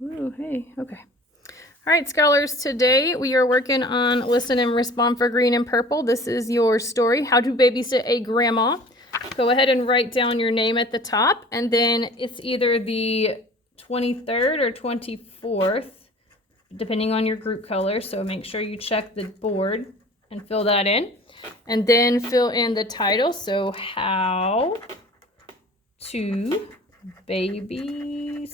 Ooh, hey, okay. All right, scholars, today we are working on Listen and Respond for Green and Purple. This is your story, How to Babysit a Grandma. Go ahead and write down your name at the top, and then it's either the 23rd or 24th, depending on your group color. So make sure you check the board and fill that in. And then fill in the title. So, How to Babysit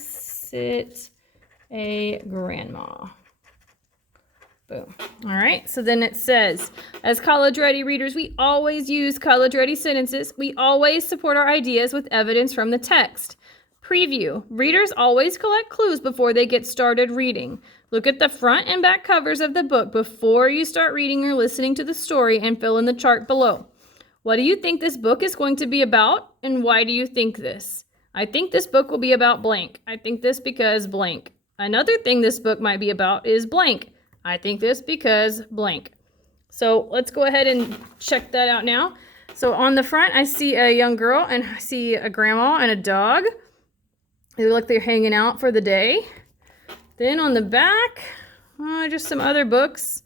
a Grandma. Boom. All right, so then it says, as college-ready readers, we always use college-ready sentences. We always support our ideas with evidence from the text. Preview. Readers always collect clues before they get started reading. Look at the front and back covers of the book before you start reading or listening to the story and fill in the chart below. What do you think this book is going to be about, and why do you think this? I think this book will be about blank. I think this because blank. Another thing this book might be about is blank. I think this because blank. So let's go ahead and check that out now. So on the front, I see a young girl and I see a grandma and a dog. They look like they're hanging out for the day. Then on the back, just some other books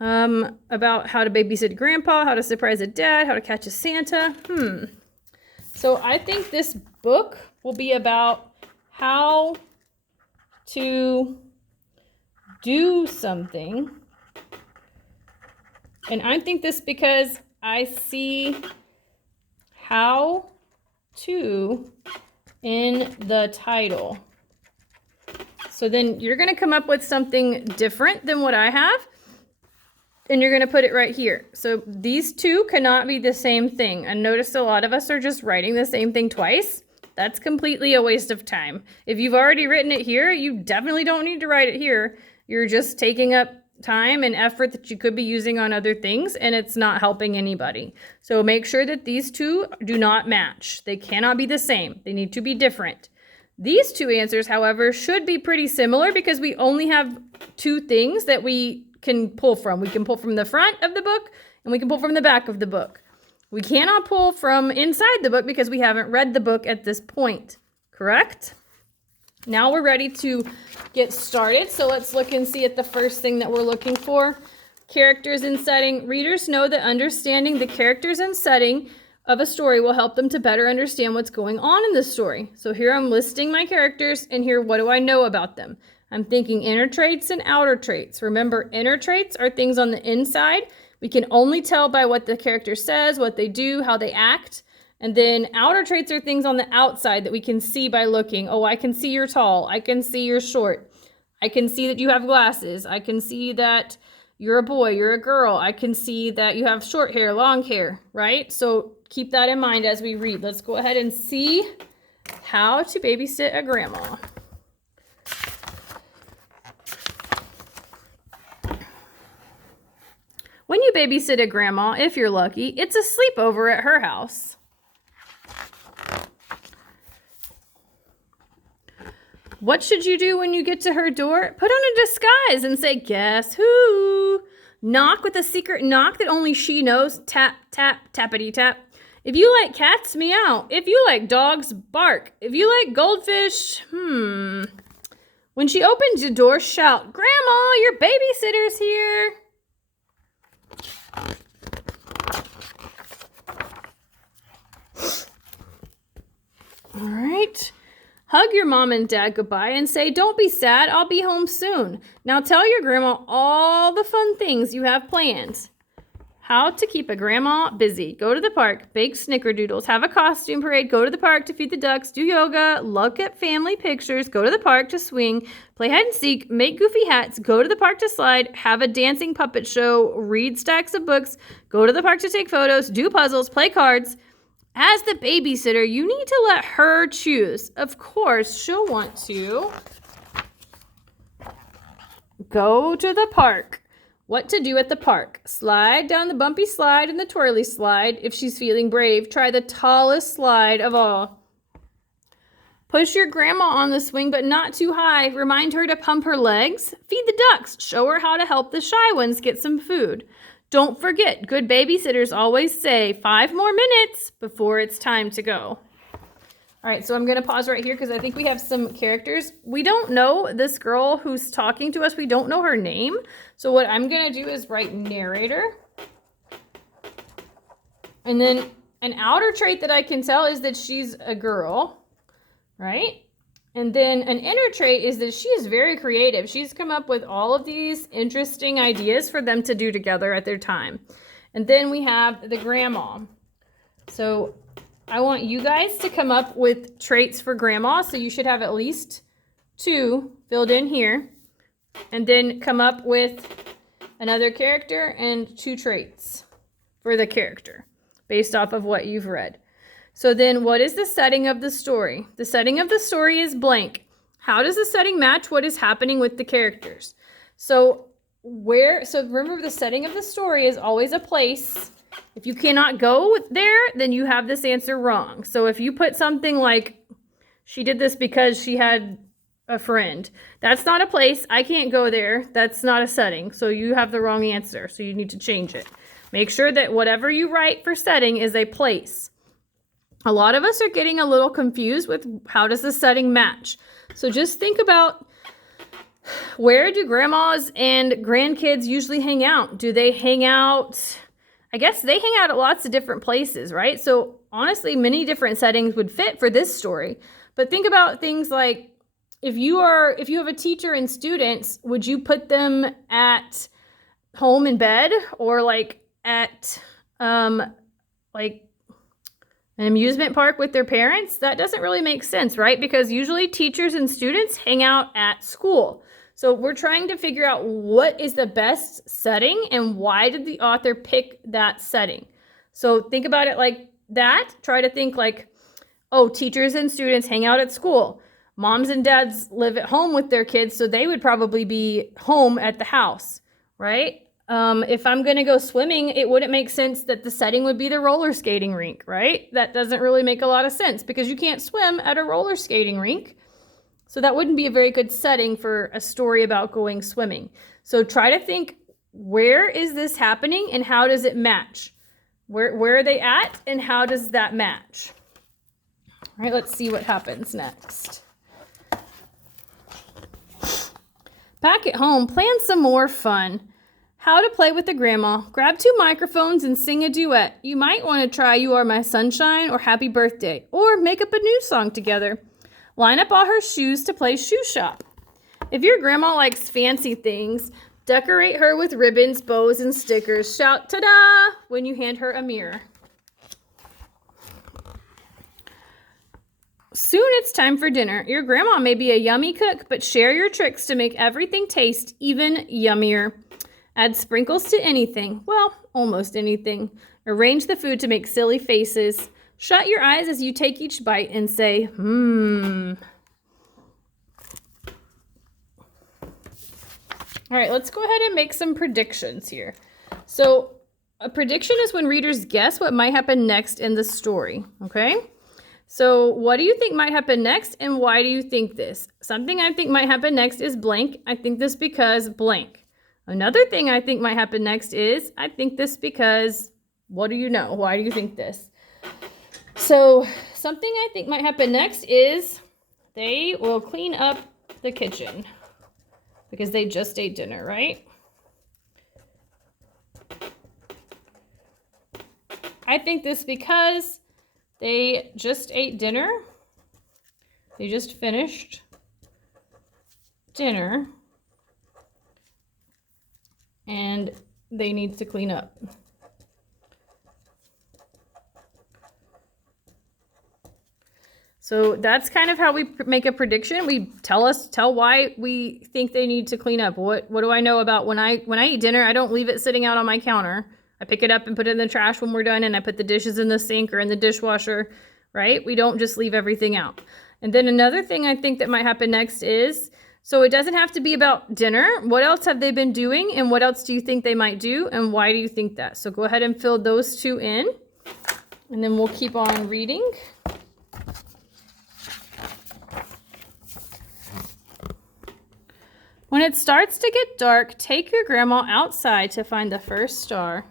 about how to babysit grandpa, how to surprise a dad, how to catch a Santa. So I think this book will be about how to do something. And I think this because I see how to in the title. So then you're going to come up with something different than what I have. And you're going to put it right here. So these two cannot be the same thing. And notice a lot of us are just writing the same thing twice. That's completely a waste of time. If you've already written it here, you definitely don't need to write it here. You're just taking up time and effort that you could be using on other things, and it's not helping anybody. So make sure that these two do not match. They cannot be the same. They need to be different. These two answers, however, should be pretty similar because we only have two things that we can pull from. We can pull from the front of the book and we can pull from the back of the book. We cannot pull from inside the book because we haven't read the book at this point, correct? Now we're ready to get started. So let's look and see at the first thing that we're looking for. Characters and setting. Readers know that understanding the characters and setting of a story will help them to better understand what's going on in the story. So here I'm listing my characters, and here what do I know about them? I'm thinking inner traits and outer traits. Remember, inner traits are things on the inside. We can only tell by what the character says, what they do, how they act. And then outer traits are things on the outside that we can see by looking. Oh, I can see you're tall. I can see you're short. I can see that you have glasses. I can see that you're a boy, you're a girl. I can see that you have short hair, long hair, right? So keep that in mind as we read. Let's go ahead and see how to babysit a grandma. When you babysit a grandma, if you're lucky, it's a sleepover at her house. What should you do when you get to her door? Put on a disguise and say, "Guess who?" Knock with a secret knock that only she knows. Tap, tap, tappity tap. If you like cats, meow. If you like dogs, bark. If you like goldfish, When she opens your door, shout, "Grandma, your babysitter's here." All right. Hug your mom and dad goodbye and say, "Don't be sad, I'll be home soon." Now tell your grandma all the fun things you have planned. How to keep a grandma busy. Go to the park, bake snickerdoodles, have a costume parade, go to the park to feed the ducks, do yoga, look at family pictures, go to the park to swing, play hide and seek, make goofy hats, go to the park to slide, have a dancing puppet show, read stacks of books, go to the park to take photos, do puzzles, play cards. As the babysitter, you need to let her choose. Of course, she'll want to go to the park. What to do at the park. Slide down the bumpy slide and the twirly slide. If she's feeling brave, try the tallest slide of all. Push your grandma on the swing, but not too high. Remind her to pump her legs. Feed the ducks. Show her how to help the shy ones get some food. Don't forget, good babysitters always say 5 more minutes before it's time to go. All right, so I'm going to pause right here because I think we have some characters. We don't know this girl who's talking to us. We don't know her name. So what I'm going to do is write narrator. And then an outer trait that I can tell is that she's a girl, right? And then an inner trait is that she is very creative. She's come up with all of these interesting ideas for them to do together at their time. And then we have the grandma. So I want you guys to come up with traits for grandma. So you should have at least 2 filled in here. And then come up with another character and 2 traits for the character based off of what you've read. So then what is the setting of the story? The setting of the story is blank. How does the setting match what is happening with the characters? So remember, the setting of the story is always a place. If you cannot go there, then you have this answer wrong. So if you put something like, she did this because she had a friend, that's not a place. I can't go there. That's not a setting. So you have the wrong answer. So you need to change it. Make sure that whatever you write for setting is a place. A lot of us are getting a little confused with how does the setting match. So just think about, where do grandmas and grandkids usually hang out? Do they hang out? I guess they hang out at lots of different places, right? So honestly, many different settings would fit for this story. But think about things like, if you have a teacher and students, would you put them at home in bed, or like at like an amusement park with their parents? That doesn't really make sense, right? Because usually teachers and students hang out at school. So we're trying to figure out what is the best setting and why did the author pick that setting. So think about it like that. Try to think like, oh, teachers and students hang out at school. Moms and dads live at home with their kids, so they would probably be home at the house, right? If I'm going to go swimming, it wouldn't make sense that the setting would be the roller skating rink, right? That doesn't really make a lot of sense because you can't swim at a roller skating rink. So that wouldn't be a very good setting for a story about going swimming. So try to think, where is this happening and how does it match? Where are they at and how does that match? All right, let's see what happens next. Back at home, plan some more fun. How to play with the grandma. Grab 2 microphones and sing a duet. You might want to try You Are My Sunshine or Happy Birthday, or make up a new song together. Line up all her shoes to play shoe shop. If your grandma likes fancy things, decorate her with ribbons, bows, and stickers. Shout ta-da when you hand her a mirror. Soon it's time for dinner. Your grandma may be a yummy cook, but share your tricks to make everything taste even yummier. Add sprinkles to anything. Well, almost anything. Arrange the food to make silly faces. Shut your eyes as you take each bite and say, All right, let's go ahead and make some predictions here. So a prediction is when readers guess what might happen next in the story, okay? So what do you think might happen next and why do you think this? Something I think might happen next is blank. I think this because blank. Another thing I think might happen next is I think this because, what do you know? Why do you think this? So something I think might happen next is they will clean up the kitchen because they just ate dinner, right? I think this because they just ate dinner. They just finished dinner and they need to clean up. So that's kind of how we make a prediction. We tell why we think they need to clean up. What do I know about when I eat dinner? I don't leave it sitting out on my counter. I pick it up and put it in the trash when we're done, and I put the dishes in the sink or in the dishwasher, right? We don't just leave everything out. And then another thing I think that might happen next is, so it doesn't have to be about dinner. What else have they been doing, and what else do you think they might do, and why do you think that? So go ahead and fill those 2 in, and then we'll keep on reading. When it starts to get dark, take your grandma outside to find the first star.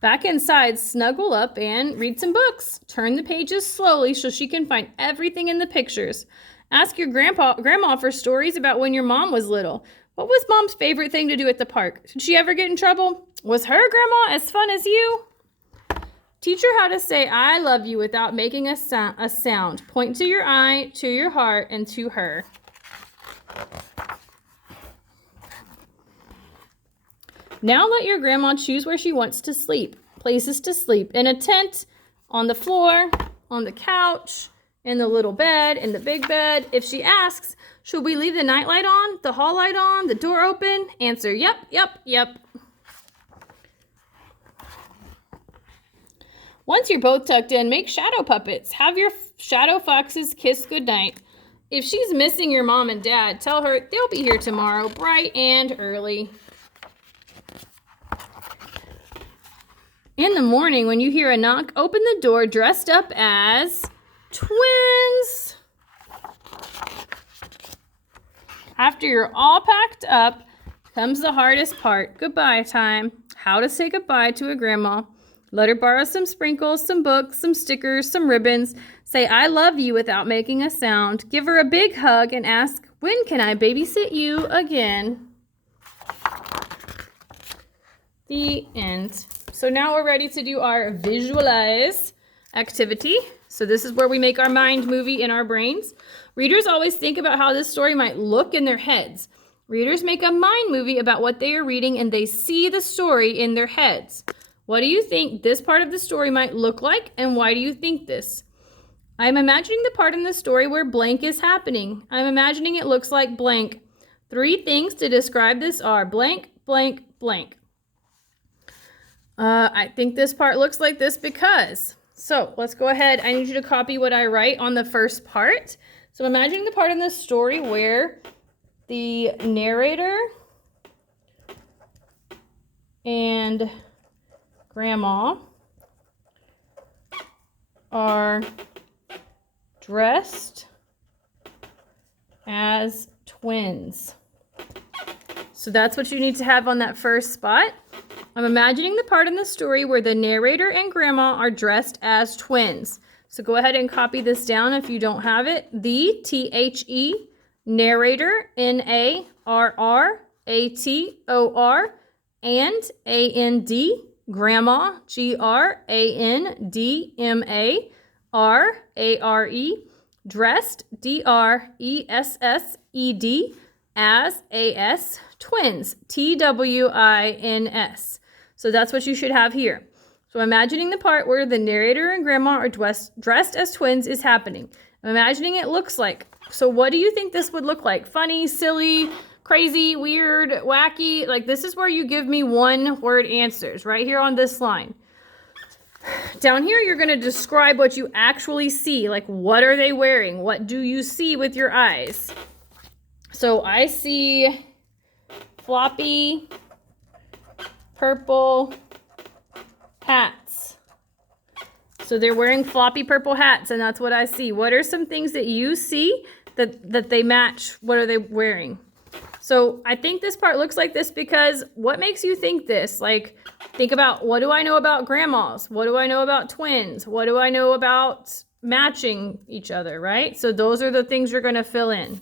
Back inside, snuggle up and read some books. Turn the pages slowly so she can find everything in the pictures. Ask your grandma for stories about when your mom was little. What was mom's favorite thing to do at the park? Did she ever get in trouble? Was her grandma as fun as you? Teach her how to say I love you without making a sound. Point to your eye, to your heart, and to her. Now let your grandma choose where she wants to sleep. Places to sleep. In a tent, on the floor, on the couch, in the little bed, in the big bed. If she asks, should we leave the nightlight on, the hall light on, the door open? Answer, yep, yep, yep. Once you're both tucked in, make shadow puppets. Have your shadow foxes kiss goodnight. If she's missing your mom and dad, tell her they'll be here tomorrow, bright and early. In the morning, when you hear a knock, open the door dressed up as twins. After you're all packed up, comes the hardest part, goodbye time. How to say goodbye to a grandma. Let her borrow some sprinkles, some books, some stickers, some ribbons. Say I love you without making a sound. Give her a big hug and ask, when can I babysit you again? The end. So now we're ready to do our visualize activity. So this is where we make our mind movie in our brains. Readers always think about how this story might look in their heads. Readers make a mind movie about what they are reading and they see the story in their heads. What do you think this part of the story might look like and why do you think this? I'm imagining the part in the story where blank is happening. I'm imagining it looks like blank. 3 things to describe this are blank, blank, blank. I think this part looks like this because. So let's go ahead. I need you to copy what I write on the first part. So I'm imagining the part in the story where the narrator and grandma are dressed as twins. So that's what you need to have on that first spot. I'm imagining the part in the story where the narrator and grandma are dressed as twins. So go ahead and copy this down if you don't have it. The, T-H-E, narrator, N-A-R-R-A-T-O-R, and A-N-D, grandma, G-R-A-N-D-M-A-R-A-R-E, dressed, D-R-E-S-S-E-D, as, A-S, twins, T-W-I-N-S. So that's what you should have here. So imagining the part where the narrator and grandma are dressed as twins is happening. I'm imagining it looks like. So what do you think this would look like? Funny, silly, crazy, weird, wacky? Like this is where you give me 1-word answers right here on this line. Down here, you're going to describe what you actually see. Like what are they wearing? What do you see with your eyes? So I see floppy purple hats. So they're wearing floppy purple hats, and that's what I see. What are some things that you see that they match? What are they wearing? So I think this part looks like this because what makes you think this? Like, think about, what do I know about grandmas? What do I know about twins? What do I know about matching each other, right? So those are the things you're going to fill in.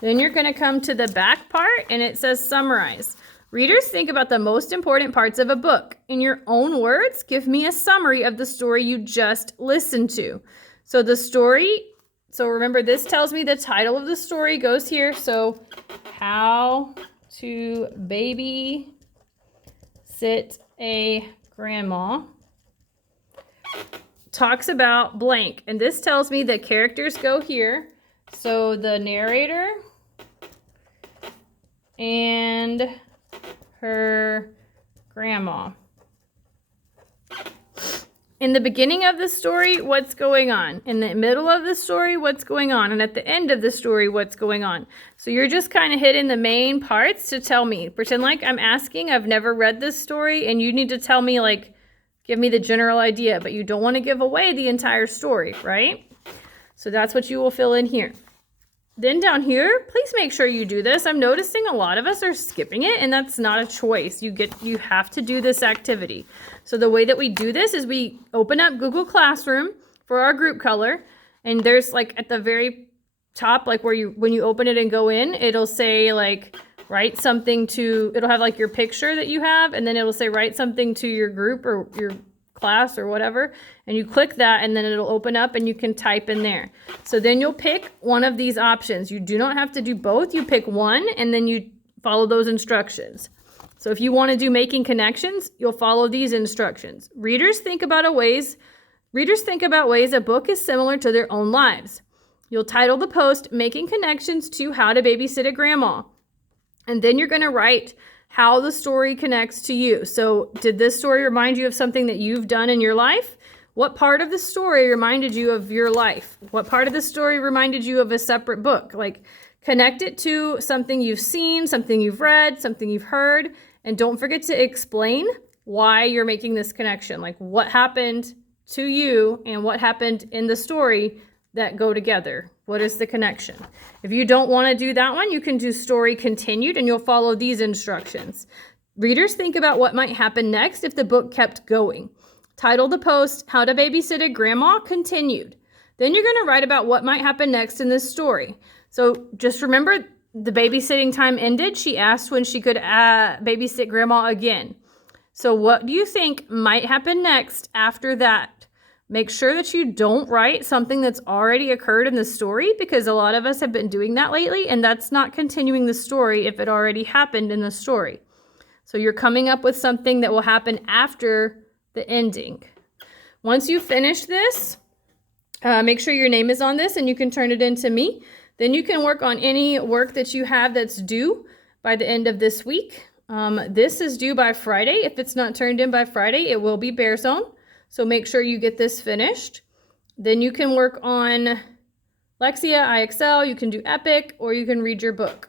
Then you're going to come to the back part, and it says summarize. Readers think about the most important parts of a book. In your own words, give me a summary of the story you just listened to. So the story, so remember this tells me the title of the story goes here. So How to Babysit a Grandma talks about blank. And this tells me the characters go here. So the narrator and her grandma. In the beginning of the story, what's going on? In the middle of the story, what's going on? And at the end of the story, what's going on? So you're just kind of hitting the main parts to tell me. Pretend like I'm asking, I've never read this story, and you need to tell me, like, give me the general idea, but you don't want to give away the entire story, right? So that's what you will fill in here. Then down here, please make sure you do this. I'm noticing a lot of us are skipping it, and that's not a choice. You have to do this activity. So the way that we do this is we open up Google Classroom for our group color, and there's like at the very top, like when you open it and go in, it'll say like write something to, it'll have like your picture that you have, and then it'll say write something to your group or your class or whatever, and you click that and then it'll open up and you can type in there. So then you'll pick one of these options. You do not have to do both. You pick one and then you follow those instructions. So if you want to do making connections, you'll follow these instructions. Readers think about ways a book is similar to their own lives. You'll title the post Making Connections to How to Babysit a Grandma. And then you're going to write how the story connects to you. So did this story remind you of something that you've done in your life? What part of the story reminded you of your life? What part of the story reminded you of a separate book? Like connect it to something you've seen, something you've read, something you've heard. And don't forget to explain why you're making this connection. Like what happened to you and what happened in the story that go together. What is the connection? If you don't want to do that one, you can do story continued and you'll follow these instructions. Readers think about what might happen next if the book kept going. Title the post, How to Babysit a Grandma Continued. Then you're going to write about what might happen next in this story. So just remember the babysitting time ended. She asked when she could babysit Grandma again. So what do you think might happen next after that? Make sure that you don't write something that's already occurred in the story, because a lot of us have been doing that lately, and that's not continuing the story if it already happened in the story. So you're coming up with something that will happen after the ending. Once you finish this, make sure your name is on this and you can turn it in to me. Then you can work on any work that you have that's due by the end of this week. This is due by Friday. If it's not turned in by Friday, it will be Bear Zone. So make sure you get this finished. Then you can work on Lexia, IXL, you can do Epic, or you can read your book.